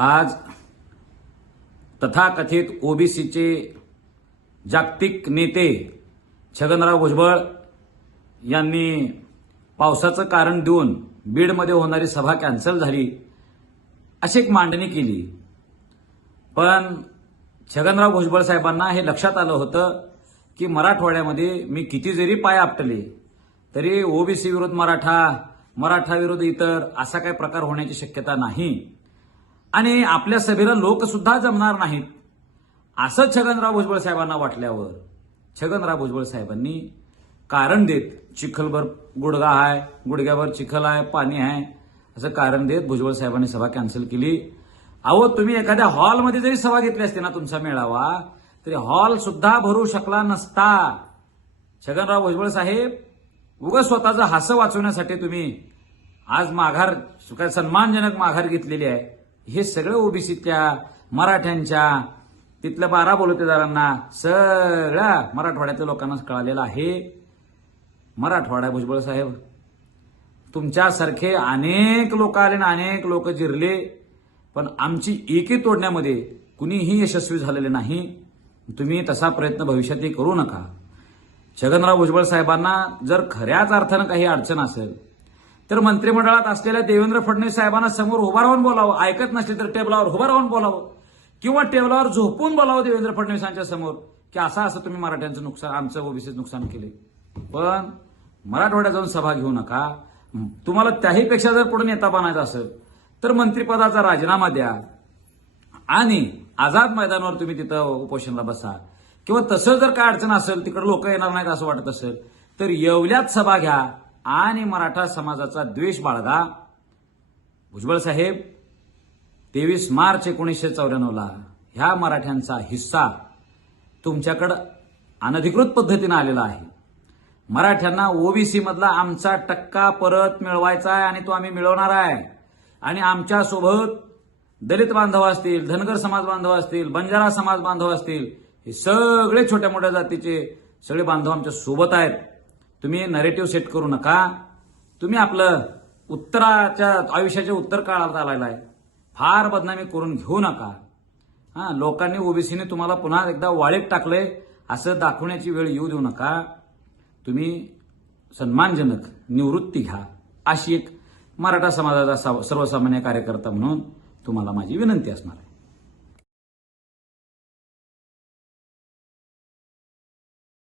आज तथाकथित ओबीसीचे जागतिक नेते छगनराव भुजबळ यांनी पावसाचं कारण देऊन बीडमध्ये होणारी सभा कॅन्सल झाली अशी एक मांडणी केली. पण छगनराव भुजबळ साहेबांना हे लक्षात आलं होतं की मराठवाड्यामध्ये मी किती जरी पाय आपटले तरी ओबीसी विरुद्ध मराठा मराठा विरुद्ध इतर असा काही प्रकार होण्याची शक्यता नाही. आणि आपल्या सभेला लोकसुद्धा जमणार नाहीत. असं छगनराव भुजबळ साहेबांना वाटल्यावर छगनराव भुजबळ साहेबांनी कारण देत चिखलभर गुडगा आहे गुडघ्यावर चिखल आहे पाणी आहे असं कारण देत भुजबळ साहेबांनी सभा कॅन्सल केली. अहो तुम्ही एखाद्या हॉलमध्ये जरी सभा घेतली असते ना तुमचा मेळावा तरी हॉल सुद्धा भरू शकला नसता. छगनराव भुजबळ साहेब उगं स्वतःचं हास्य वाचवण्यासाठी तुम्ही आज माघार सन्मानजनक माघार घेतलेली आहे. हे सगळं ओबीसीतल्या मराठ्यांच्या तिथल्या बारा बलुतेदारांना सगळ्या मराठवाड्यातल्या लोकांना कळालेलं आहे. मराठवाडा भुजबळ साहेब तुमच्यासारखे अनेक लोक आले ना अनेक लोक जिरले पण आमची एकी तोडण्यामध्ये कुणीही यशस्वी झालेले नाही. तुम्ही तसा प्रयत्न भविष्यातही करू नका. छगनराव भुजबळ साहेबांना जर खऱ्याच अर्थानं काही अडचण असेल तर मंत्रिमंडळात असलेल्या देवेंद्र फडणवीस साहेबांना समोर उभा राहून बोलावं ऐकत नसले तर टेबलावर उभा राहून बोलावं किंवा टेबलावर झोपून बोलावं देवेंद्र फडणवीसांच्या समोर की असं असं तुम्ही मराठ्यांचं नुकसान आमचं ओबीसीचं नुकसान केले. पण मराठवाड्यात जाऊन सभा घेऊ नका. तुम्हाला त्याहीपेक्षा जर पुढे नेता बनायचा असेल तर मंत्रिपदाचा राजीनामा द्या. आणि आझाद मैदानावर तुम्ही तिथं उपोषणला बसा. किंवा तसं जर काय अडचण असेल तिकडे लोक येणार नाहीत असं वाटत असेल तर येवल्यात सभा घ्या. आणि मराठा समाजाचा द्वेष बाळगा. भुजबळ साहेब तेवीस मार्च एकोणीसशे चौऱ्याण्णवला ह्या मराठ्यांचा हिस्सा तुमच्याकडं अनधिकृत पद्धतीनं आलेला आहे. मराठ्यांना ओबीसी मधला आमचा टक्का परत मिळवायचा आहे आणि तो आम्ही मिळवणार आहे. आणि आमच्यासोबत दलित बांधव असतील धनगर समाज बांधव असतील बंजारा समाज बांधव असतील हे सगळे छोट्या मोठ्या जातीचे सगळे बांधव आमच्यासोबत आहेत. तुम्ही नरेटिव्ह सेट करू नका. तुम्ही आपलं उत्तराच्या आयुष्याच्या उत्तर काळात आलेला आहे फार बदनामी करून घेऊ नका. हा लोकांनी ओबीसीने तुम्हाला पुन्हा एकदा वाळीत टाकलंय. असं दाखवण्याची वेळ येऊ देऊ नका. तुम्ही सन्मानजनक निवृत्ती घ्या. अशी एक मराठा समाजाचा सर्वसामान्य कार्यकर्ता म्हणून तुम्हाला माझी विनंती असणार आहे.